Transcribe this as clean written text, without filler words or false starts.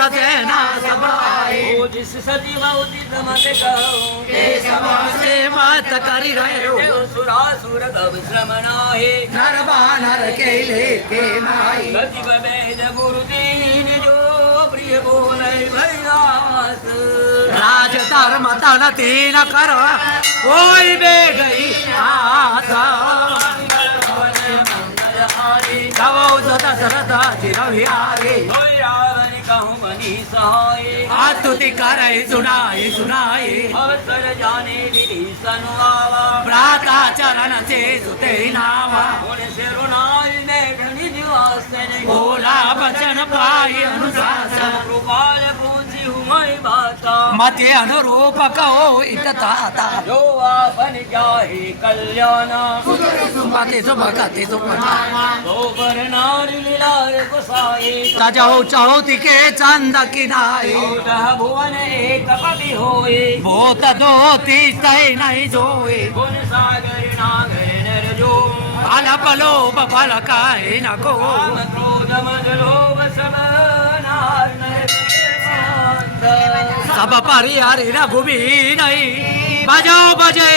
और सेना सभाए ओ जिस सजीव उदित मत कहूं के समासे मत करी रहे हो सुरासुर कब श्रम नाहे नर बानर के लेके माई सजीव वेद गुरु दीन जो प्रिय बोले भैयास राज धर्म तन तीन कर कोई बे गई आशा दशरथ चिरविहारे रावण कहूँ बनी सहाय आतुति करे सुनाए सुनाए अवसर जाने विभीषण आवा भ्राता चरण से सुते नावा उन सिरुनाई मेघ निवासन बोला वचन पाई अनुशासन कृपाल पूछी हुमई बाता मते अनुरूप कहो इत ताता जो आपन क्या ही कल्याण मते शुभ गति शुभ तो बर नारी लीलार गुसाई तजौ चौति के चंद किनाई कह भुवन एक पति होए भूत दो तीसै नहीं जोए गुण सागर नागर नर जो अलप लोभ फल काहे न को काम क्रोध मद लोभ सब नार नर सब परिहरि रघुबीर नहीं बजो बजे